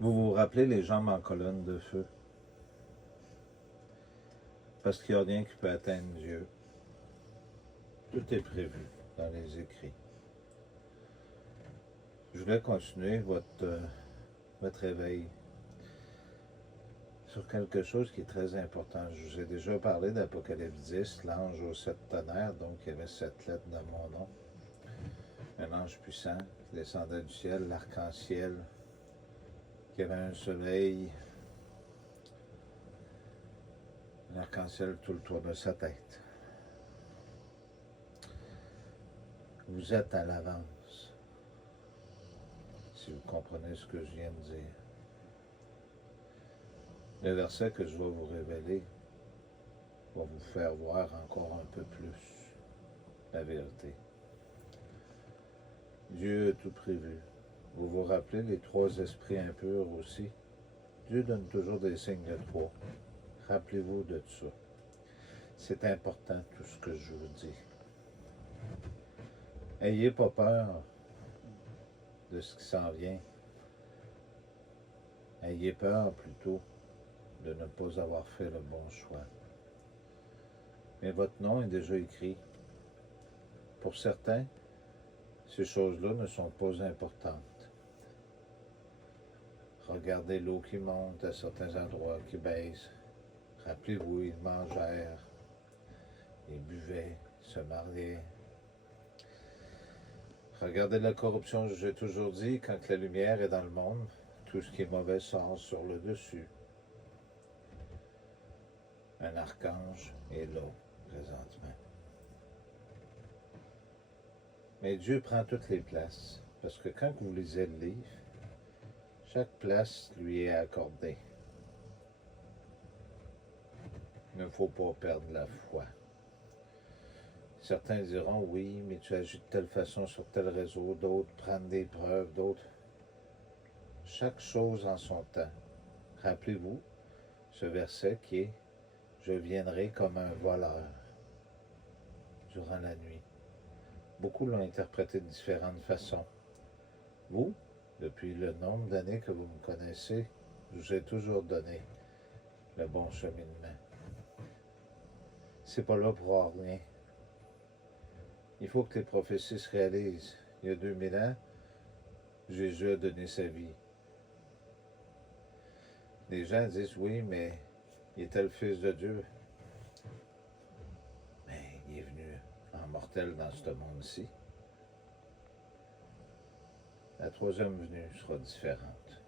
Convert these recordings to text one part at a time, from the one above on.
Vous vous rappelez les jambes en colonne de feu? Parce qu'il n'y a rien qui peut atteindre Dieu. Tout est prévu dans les écrits. Je voulais continuer votre éveil sur quelque chose qui est très important. Je vous ai déjà parlé d'Apocalypse 10, l'ange aux 7 tonnerres, donc il y avait 7 lettres dans mon nom. Un ange puissant qui descendait du ciel, l'arc-en-ciel, qui avait un soleil, l'arc-en-ciel tout le tour de sa tête. Vous êtes à l'avance, si vous comprenez ce que je viens de dire. Le verset que je vais vous révéler va vous faire voir encore un peu plus la vérité. Dieu a tout prévu. Vous vous rappelez les 3 esprits impurs aussi? Dieu donne toujours des signes de 3. Rappelez-vous de ça. C'est important tout ce que je vous dis. Ayez pas peur de ce qui s'en vient. Ayez peur plutôt de ne pas avoir fait le bon choix. Mais votre nom est déjà écrit. Pour certains, ces choses-là ne sont pas importantes. Regardez l'eau qui monte à certains endroits, qui baisse. Rappelez-vous, ils mangèrent, ils buvaient, ils se mariaient. Regardez la corruption, j'ai toujours dit, quand la lumière est dans le monde, tout ce qui est mauvais sort sur le dessus. Un archange est là, présentement. Mais Dieu prend toutes les places, parce que quand vous lisez le livre, chaque place lui est accordée. Il ne faut pas perdre la foi. Certains diront, oui, mais tu agis de telle façon sur tel réseau, d'autres prennent des preuves, d'autres... Chaque chose en son temps. Rappelez-vous ce verset qui est « Je viendrai comme un voleur durant la nuit ». Beaucoup l'ont interprété de différentes façons. Vous, depuis le nombre d'années que vous me connaissez, je vous ai toujours donné le bon cheminement. C'est pas là pour rien. Il faut que tes prophéties se réalisent. Il y a 2000 ans, Jésus a donné sa vie. Les gens disent, oui, mais il était le Fils de Dieu. Mais il est venu en mortel dans ce monde-ci. La 3e venue sera différente.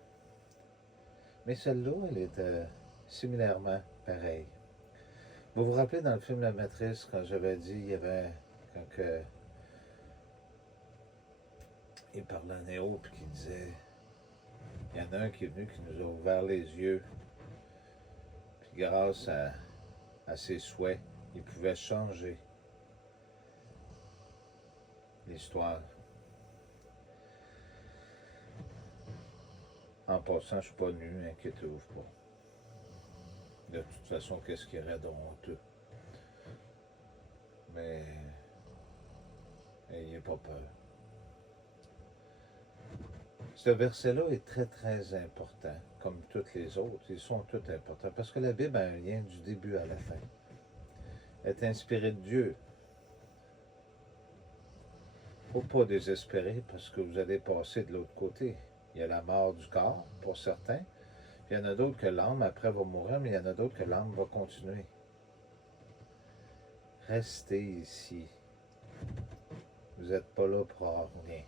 Mais celle-là, elle était similairement pareille. Vous vous rappelez dans le film La Matrice, quand j'avais dit, il y avait, quand il parlait à Néo, puis qu'il disait, il y en a un qui est venu, qui nous a ouvert les yeux, puis grâce à ses souhaits, il pouvait changer l'histoire. En passant, je ne suis pas nu, inquiétez-vous pas. De toute façon, qu'est-ce qui irait de honteux? Mais n'ayez pas peur. Ce verset-là est très, très important, comme tous les autres. Ils sont tous importants, parce que la Bible a un lien du début à la fin. Elle est inspirée de Dieu. Il ne faut pas désespérer, parce que vous allez passer de l'autre côté. Il y a la mort du corps, pour certains. Puis il y en a d'autres que l'âme, après, va mourir, mais il y en a d'autres que l'âme va continuer. Restez ici. Vous n'êtes pas là pour rien.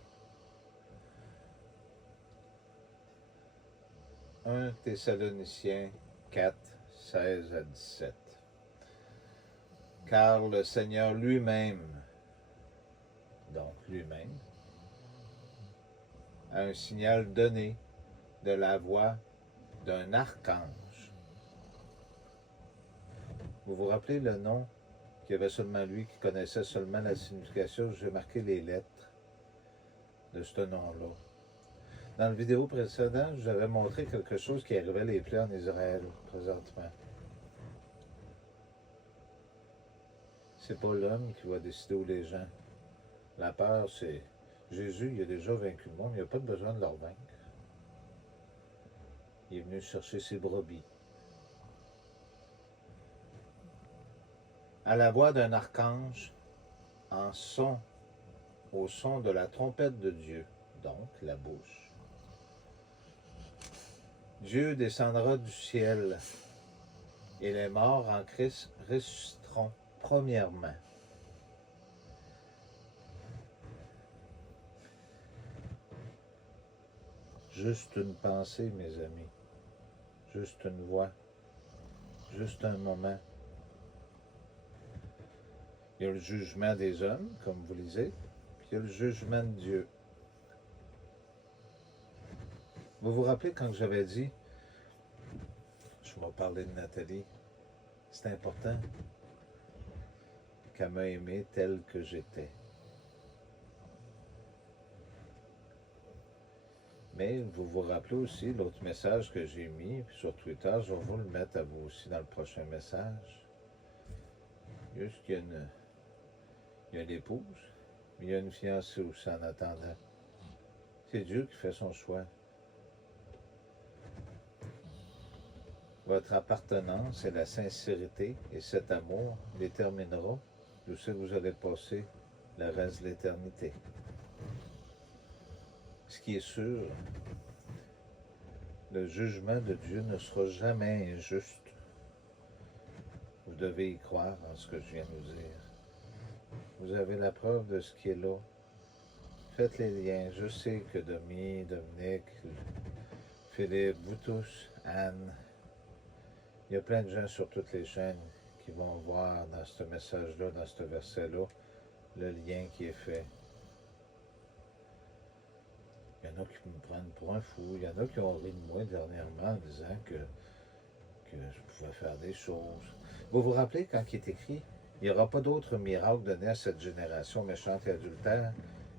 1 Thessaloniciens 4, 16 à 17. Car le Seigneur lui-même, donc lui-même, a un signal donné de la voix d'un archange. Vous vous rappelez le nom qu'il y avait seulement lui qui connaissait seulement la signification? J'ai marqué les lettres de ce nom-là. Dans la vidéo précédente, je vous avais montré quelque chose qui arrivait les plaies en Israël présentement. C'est pas l'homme qui va décider où les gens. La peur, c'est Jésus, il a déjà vaincu le monde, il n'y a pas besoin de leur vaincre. Il est venu chercher ses brebis. À la voix d'un archange, au son de la trompette de Dieu, donc la bouche. Dieu descendra du ciel, et les morts en Christ ressusciteront premièrement. Juste une pensée, mes amis, juste une voix, juste un moment. Il y a le jugement des hommes, comme vous lisez, puis il y a le jugement de Dieu. Vous vous rappelez quand j'avais dit, je vais parler de Nathalie, c'est important qu'elle m'a aimé tel que j'étais. Mais vous vous rappelez aussi l'autre message que j'ai mis sur Twitter, je vais vous le mettre à vous aussi dans le prochain message. Juste qu'il y a une épouse, mais il y a une fiancée aussi en attendant. C'est Dieu qui fait son choix. Votre appartenance et la sincérité et cet amour détermineront d'où c'est que vous allez passer le reste de l'éternité. Ce qui est sûr, le jugement de Dieu ne sera jamais injuste. Vous devez y croire en ce que je viens de vous dire. Vous avez la preuve de ce qui est là. Faites les liens. Je sais que Dominique, Philippe, vous tous, Anne, il y a plein de gens sur toutes les chaînes qui vont voir dans ce message-là, dans ce verset-là, le lien qui est fait. Il y en a qui me prennent pour un fou. Il y en a qui ont ri de moi dernièrement en disant que je pouvais faire des choses. Vous vous rappelez quand il est écrit, il n'y aura pas d'autre miracle donné à cette génération méchante et adultère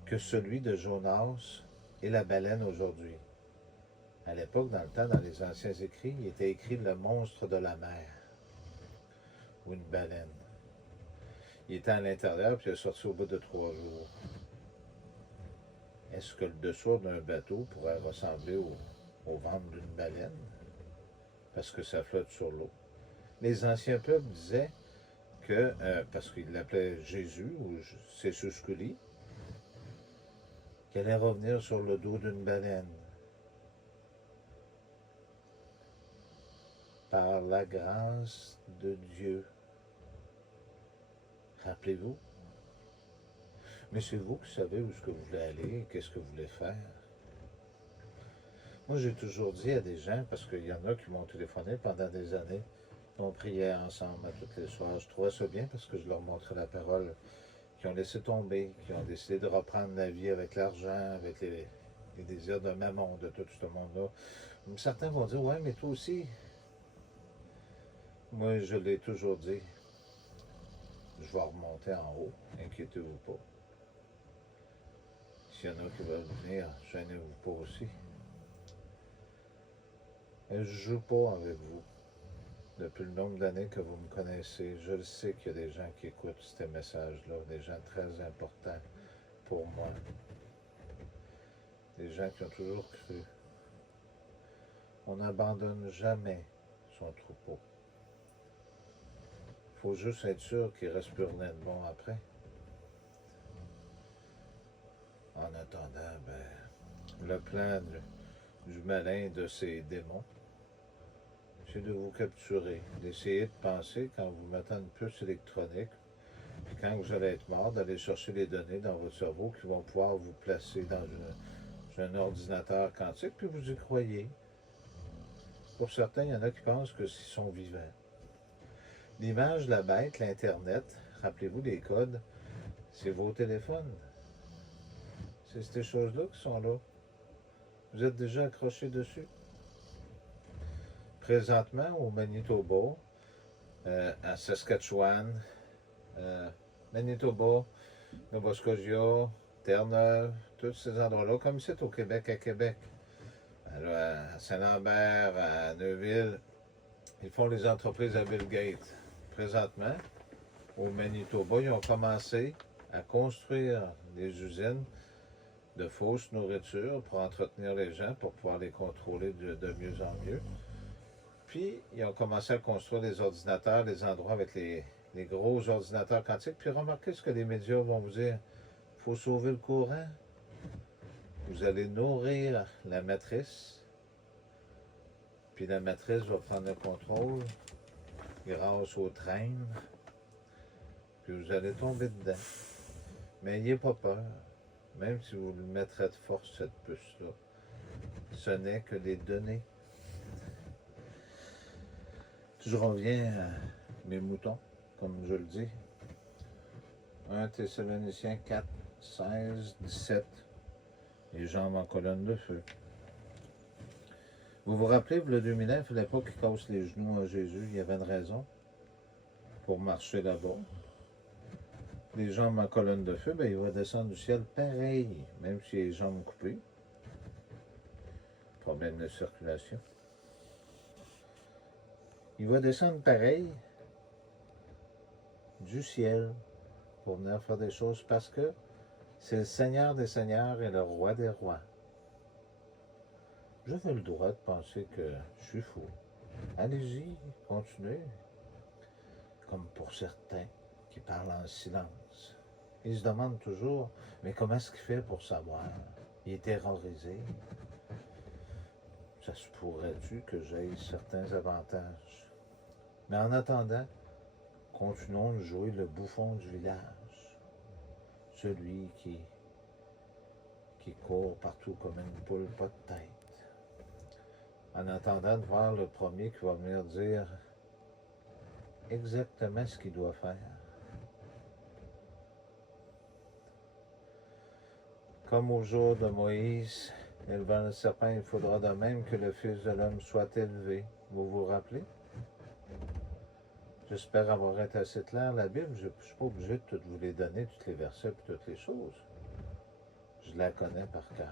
que celui de Jonas et la baleine aujourd'hui. À l'époque, dans le temps, dans les anciens écrits, il était écrit le monstre de la mer ou une baleine. Il était à l'intérieur puis il est sorti au bout de 3 jours. Est-ce que le dessous d'un bateau pourrait ressembler au ventre d'une baleine? Parce que ça flotte sur l'eau. Les anciens peuples disaient que, parce qu'ils l'appelaient Jésus ou Sessusculi, qu'il allait revenir sur le dos d'une baleine. Par la grâce de Dieu. Rappelez-vous. Mais c'est vous qui savez où est-ce que vous voulez aller et qu'est-ce que vous voulez faire. Moi, j'ai toujours dit à des gens, parce qu'il y en a qui m'ont téléphoné pendant des années, on priait ensemble à toutes les soirs. Je trouvais ça bien parce que je leur montrais la parole, qui ont laissé tomber, qui ont décidé de reprendre la vie avec l'argent, avec les désirs de mammon, de tout ce monde-là. Certains vont dire, ouais, mais toi aussi. Moi, je l'ai toujours dit. Je vais remonter en haut, inquiétez-vous pas. S'il y en a qui veulent venir, gênez-vous pas aussi. Je ne joue pas avec vous. Depuis le nombre d'années que vous me connaissez, je le sais qu'il y a des gens qui écoutent ces messages-là, des gens très importants pour moi. Des gens qui ont toujours cru. On n'abandonne jamais son troupeau. Il faut juste être sûr qu'il reste plus rien de bon après. En attendant, le plan du malin de ces démons, c'est de vous capturer, d'essayer de penser quand vous mettez une puce électronique, puis quand vous allez être mort, d'aller chercher les données dans votre cerveau qui vont pouvoir vous placer dans un ordinateur quantique, puis vous y croyez. Pour certains, il y en a qui pensent que s'ils sont vivants. L'image de la bête, l'Internet, rappelez-vous des codes, c'est vos téléphones. C'est ces choses-là qui sont là. Vous êtes déjà accrochés dessus. Présentement, au Manitoba, à Saskatchewan, Manitoba, Nova Scotia, Terre-Neuve, tous ces endroits-là, comme c'est au Québec, à Québec. Alors, à Saint-Lambert, à Neuville, ils font les entreprises à Bill Gates. Présentement, au Manitoba, ils ont commencé à construire des usines de fausse nourriture pour entretenir les gens, pour pouvoir les contrôler de mieux en mieux. Puis, ils ont commencé à construire des ordinateurs, des endroits avec les gros ordinateurs quantiques. Puis, remarquez ce que les médias vont vous dire. Il faut sauver le courant. Vous allez nourrir la matrice. Puis, la matrice va prendre le contrôle grâce au train. Puis, vous allez tomber dedans. Mais n'ayez pas peur. Même si vous le mettrez de force, cette puce-là, ce n'est que des données. Si je reviens à mes moutons, comme je le dis, 1 Thessaloniciens 4, 16, 17, les jambes en colonne de feu. Vous vous rappelez, le 2000 ans, il ne fallait pas qu'il casse les genoux à Jésus, il y avait une raison pour marcher là-bas. Les jambes en colonne de feu, ben, il va descendre du ciel pareil, même si les jambes coupées. Problème de circulation. Il va descendre pareil du ciel pour venir faire des choses parce que c'est le Seigneur des Seigneurs et le Roi des Rois. J'avais le droit de penser que je suis fou. Allez-y, continuez. Comme pour certains qui parlent en silence. Ils se demandent toujours, mais comment est-ce qu'il fait pour savoir? Il est terrorisé. Ça se pourrait-tu que j'aie certains avantages? Mais en attendant, continuons de jouer le bouffon du village. Celui qui court partout comme une poule pas de tête. En attendant de voir le premier qui va venir dire exactement ce qu'il doit faire. Comme au jour de Moïse, élevant le serpent, il faudra de même que le Fils de l'homme soit élevé. Vous vous rappelez? J'espère avoir été assez clair. La Bible, je ne suis pas obligé de toutes vous les donner, toutes les versets et toutes les choses. Je la connais par cœur.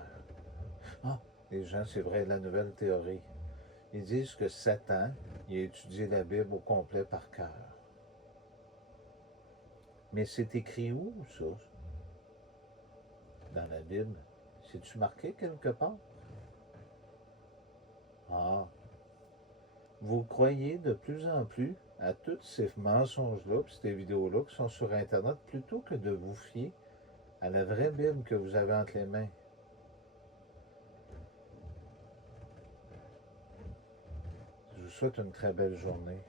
Ah, les gens, c'est vrai, la nouvelle théorie. Ils disent que Satan, il a étudié la Bible au complet par cœur. Mais c'est écrit où, ça? Dans la Bible? C'est-tu marqué quelque part? Ah, vous croyez de plus en plus à tous ces mensonges-là, puis ces vidéos-là qui sont sur Internet, plutôt que de vous fier à la vraie Bible que vous avez entre les mains. Je vous souhaite une très belle journée.